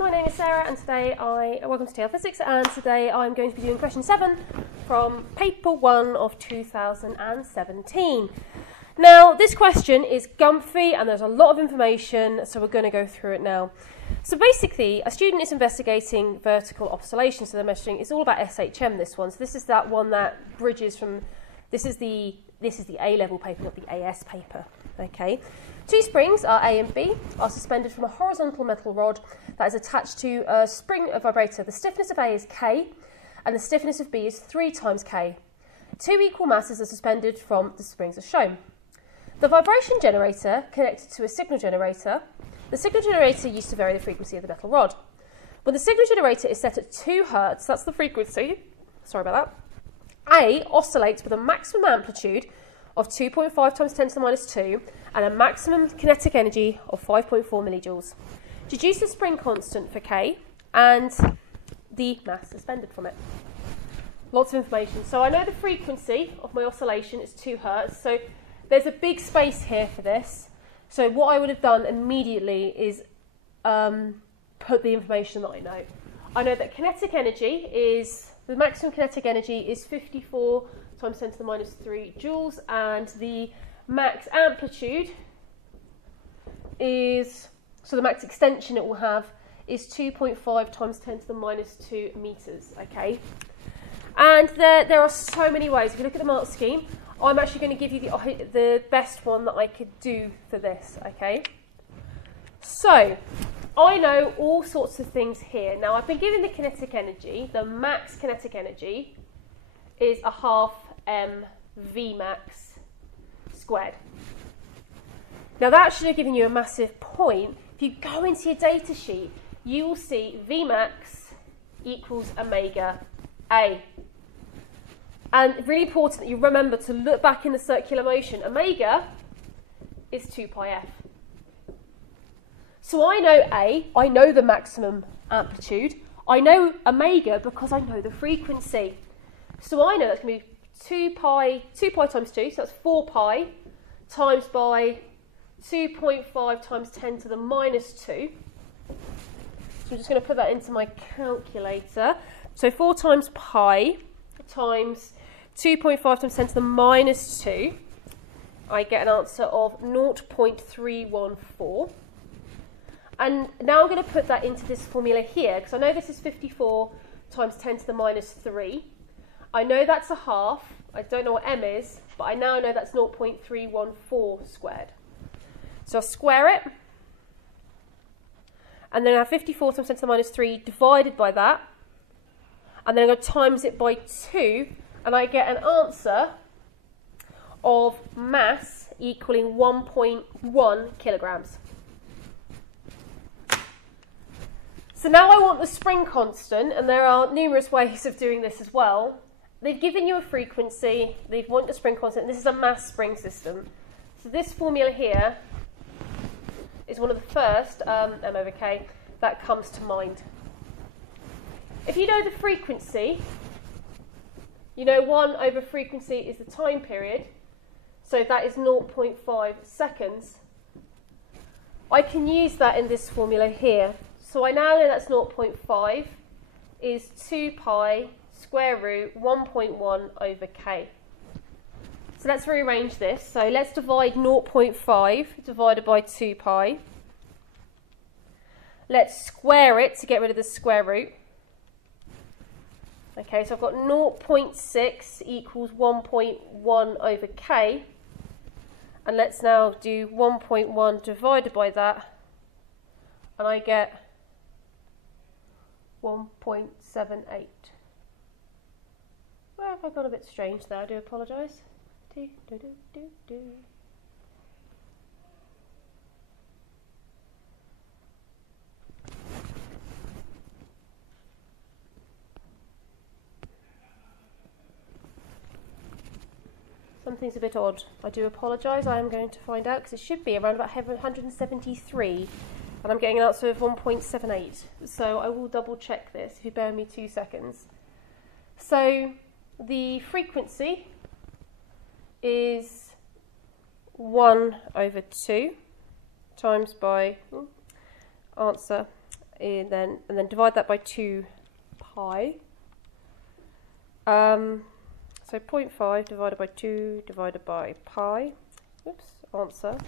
my name is Sarah and today welcome to TL Physics, and today I'm going to be doing question 7 from paper 1 of 2017. Now this question is gumpy and there's a lot of information, so we're going to go through it now. So basically a student is investigating vertical oscillation, so they're measuring, it's all about SHM, this one. So this is that one that bridges from, this is the A level paper, not the AS paper. Okay. Two springs, are A and B, are suspended from a horizontal metal rod that is attached to a spring vibrator. The stiffness of A is K and the stiffness of B is 3 times K. Two equal masses are suspended from the springs as shown. The vibration generator connected to a signal generator. The signal generator used to vary the frequency of the metal rod. When the signal generator is set at 2 Hz, that's the frequency, sorry about that, A oscillates with a maximum amplitude of 2.5 times 10 to the minus 2 and a maximum kinetic energy of 5.4 millijoules. Deduce the spring constant for K and the mass suspended from it. Lots of information. So I know the frequency of my oscillation is 2 Hz, so there's a big space here for this. So what I would have done immediately is put the information that I know. I know that kinetic energy is, the maximum kinetic energy is 54 times 10 to the minus 3 joules, and the max amplitude is, so the max extension it will have is 2.5 times 10 to the minus 2 meters, okay? And there are so many ways. If you look at the mark scheme, I'm actually going to give you the best one that I could do for this, okay? So, I know all sorts of things here. Now, I've been given the kinetic energy. The max kinetic energy is a half mv max squared. Now, that should have given you a massive point. If you go into your data sheet, you will see Vmax equals omega A. And really important that you remember to look back in the circular motion. Omega is 2 pi f. So I know A, I know the maximum amplitude. I know omega because I know the frequency. So I know that's going to be 2 pi times 2, so that's 4 pi, times by 2.5 times 10 to the minus 2. So I'm just going to put that into my calculator. So 4 times pi times 2.5 times 10 to the minus 2, I get an answer of 0.314. And now I'm going to put that into this formula here, because I know this is 54 times 10 to the minus 3. I know that's a half. I don't know what m is, but I now know that's 0.314 squared. So I'll square it, and then I have 54 times 10 to the minus 3 divided by that, and then I'm going to times it by 2, and I get an answer of mass equaling 1.1 kilograms. So now I want the spring constant, and there are numerous ways of doing this as well. They've given you a frequency, they want the spring constant, and this is a mass spring system. So this formula here is one of the first, m over k, that comes to mind. If you know the frequency, you know 1 over frequency is the time period, so that is 0.5 seconds. I can use that in this formula here. So I now know that's 0.5 is 2 pi square root 1.1 over k. So let's rearrange this. So let's divide 0.5 divided by 2 pi. Let's square it to get rid of the square root. Okay, so I've got 0.6 equals 1.1 over k. And let's now do 1.1 divided by that. And I get 1.78. Where have I gone a bit strange there? I do apologise. Something's a bit odd. I do apologise. I am going to find out because it should be around about 173. And I'm getting an answer of 1.78. So I will double check this if you bear me 2 seconds. So the frequency is 1 over 2 times by answer and then divide that by 2 pi. So 0.5 divided by 2 divided by pi. Oops, answer.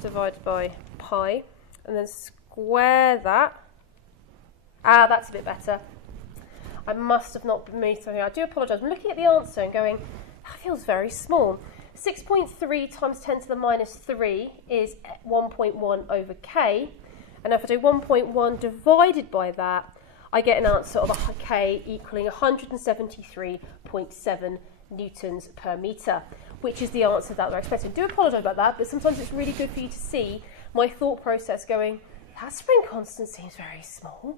Divided by pi. And then square that. That's a bit better. I must have not been meter here. I do apologise. I'm looking at the answer and going, that feels very small. 6.3 times 10 to the minus 3 is 1.1 over k. And if I do 1.1 divided by that, I get an answer of a k equaling 173.7 newtons per metre, which is the answer that we're expecting. I do apologise about that, but sometimes it's really good for you to see my thought process going, that spring constant seems very small.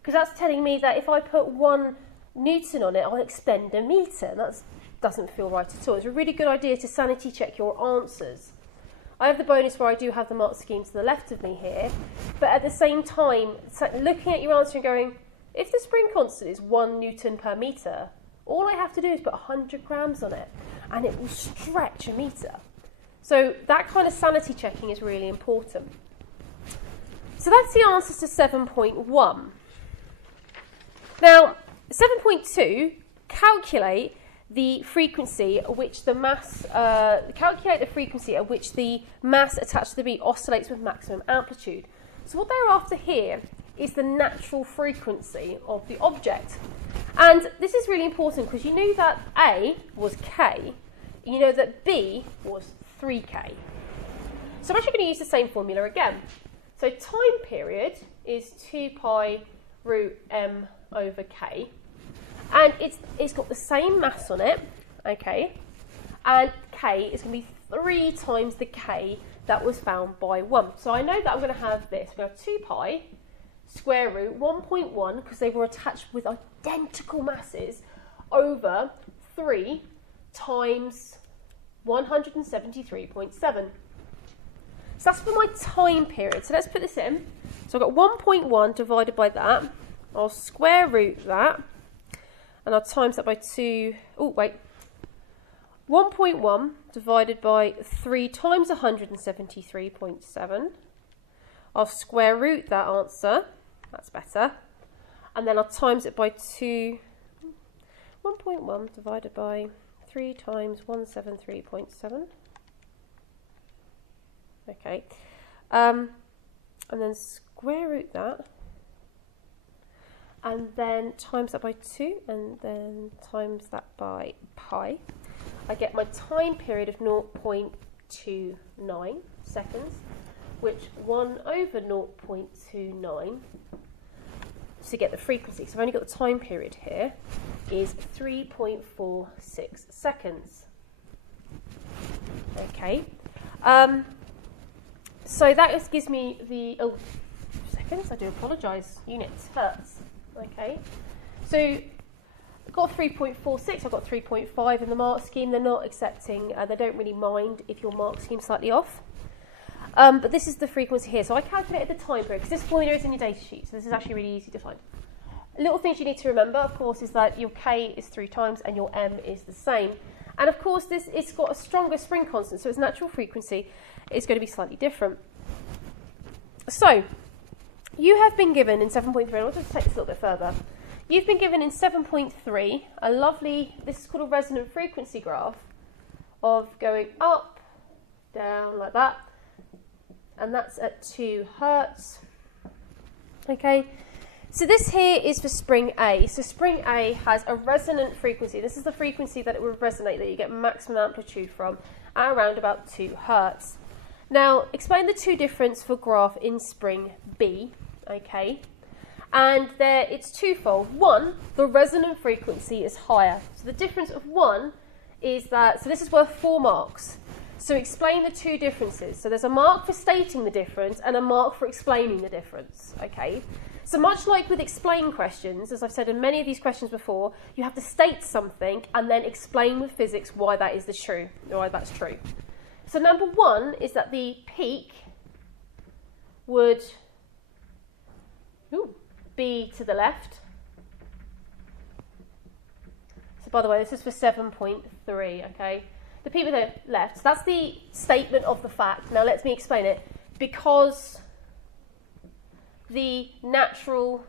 Because that's telling me that if I put 1 newton on it, I'll expend a metre. And that doesn't feel right at all. It's a really good idea to sanity check your answers. I have the bonus where I do have the mark scheme to the left of me here. But at the same time, looking at your answer and going, if the spring constant is 1 newton per metre, all I have to do is put 100 grams on it, and it will stretch a metre. So that kind of sanity checking is really important. So that's the answers to 7.1. Now, 7.2, calculate the frequency at which the mass attached to the beat oscillates with maximum amplitude. So what they're after here is the natural frequency of the object. And this is really important because you knew that A was K, you know that B was 3K. So I'm actually going to use the same formula again. So time period is 2 pi root m over k, and it's got the same mass on it, okay, and k is going to be 3 times the k that was found by 1. So I know that I'm going to have this. We're going to have 2 pi square root 1.1, because they were attached with identical masses, over 3 times 173.7. So that's for my time period. So let's put this in. So I've got 1.1 divided by that. I'll square root that, and I'll times that by 2. Oh, wait. 1.1 divided by 3 times 173.7. I'll square root that answer. That's better. And then I'll times it by 2. 1.1 divided by 3 times 173.7. Okay. And then square root that. And then times that by 2, and then times that by pi. I get my time period of 0.29 seconds, which 1 over 0.29 to get the frequency. So I've only got the time period here, is 3.46 seconds. Okay. So that gives me the seconds. I do apologise. Units, hertz. Okay. So I've got 3.46. I've got 3.5 in the mark scheme. They're not accepting. They don't really mind if your mark scheme's slightly off. But this is the frequency here. So I calculated the time period because this formula is in your data sheet. So this is actually really easy to find. Little things you need to remember, of course, is that your K is 3 times and your M is the same. And of course, it's got a stronger spring constant, so its natural frequency is going to be slightly different. So, you have been given in 7.3, and I'll just take this a little bit further. You've been given in 7.3 a lovely, this is called a resonant frequency graph, of going up, down, like that. And that's at 2 hertz. Okay. So this here is for spring A. So spring A has a resonant frequency. This is the frequency that it will resonate, that you get maximum amplitude from, at around about 2 hertz. Now, explain the two difference for graph in spring B, okay? And there, it's twofold. One, the resonant frequency is higher. So the difference of one is that, so this is worth 4 marks. So explain the two differences. So there's a mark for stating the difference and a mark for explaining the difference, okay? So much like with explain questions, as I've said in many of these questions before, you have to state something and then explain with physics why that is true, or why that's true. So number one is that the peak would be to the left. So by the way, this is for 7.3, okay? The peak to the left. So that's the statement of the fact. Now let me explain it. Because the natural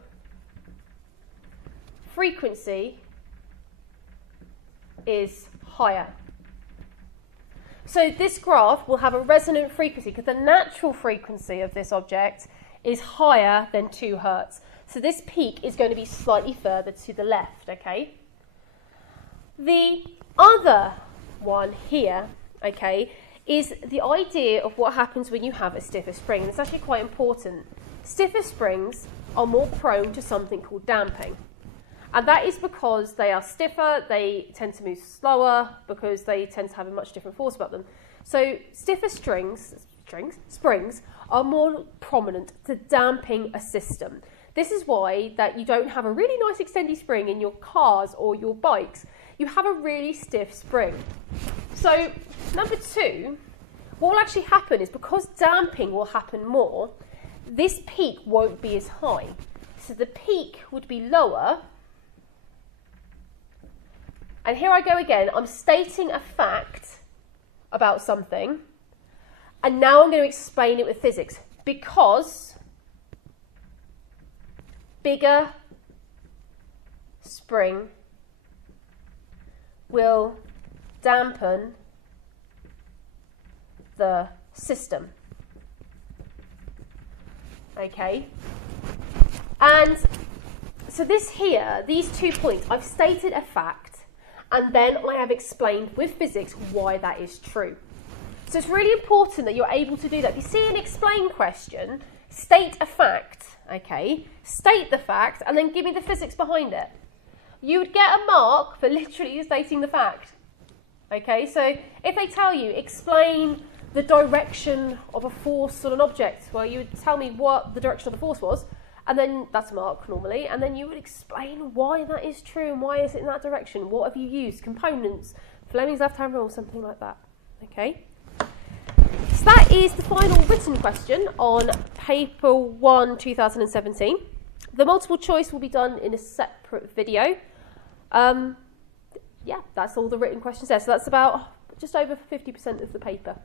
frequency is higher. So this graph will have a resonant frequency because the natural frequency of this object is higher than 2 Hertz. So this peak is going to be slightly further to the left, okay? The other one here, okay, is the idea of what happens when you have a stiffer spring. And it's actually quite important. Stiffer springs are more prone to something called damping. And that is because they are stiffer, they tend to move slower, because they tend to have a much different force about them. So stiffer springs are more prominent to damping a system. This is why that you don't have a really nice extendy spring in your cars or your bikes. You have a really stiff spring. So number 2, what will actually happen is because damping will happen more, this peak won't be as high. So the peak would be lower. And here I go again, I'm stating a fact about something, and now I'm going to explain it with physics, because bigger spring will dampen the system. Okay? And so this here, these 2 points, I've stated a fact, and then I have explained with physics why that is true. So it's really important that you're able to do that. If you see an explain question, state a fact, okay? State the fact, and then give me the physics behind it. You would get a mark for literally stating the fact, okay? So if they tell you, explain the direction of a force on an object, well, you would tell me what the direction of the force was, and then that's a mark normally, and then you would explain why that is true and why is it in that direction. What have you used? Components, Fleming's left-hand rule, something like that. Okay? So that is the final written question on paper 1 2017. The multiple choice will be done in a separate video. Yeah, that's all the written questions there. So that's about just over 50% of the paper.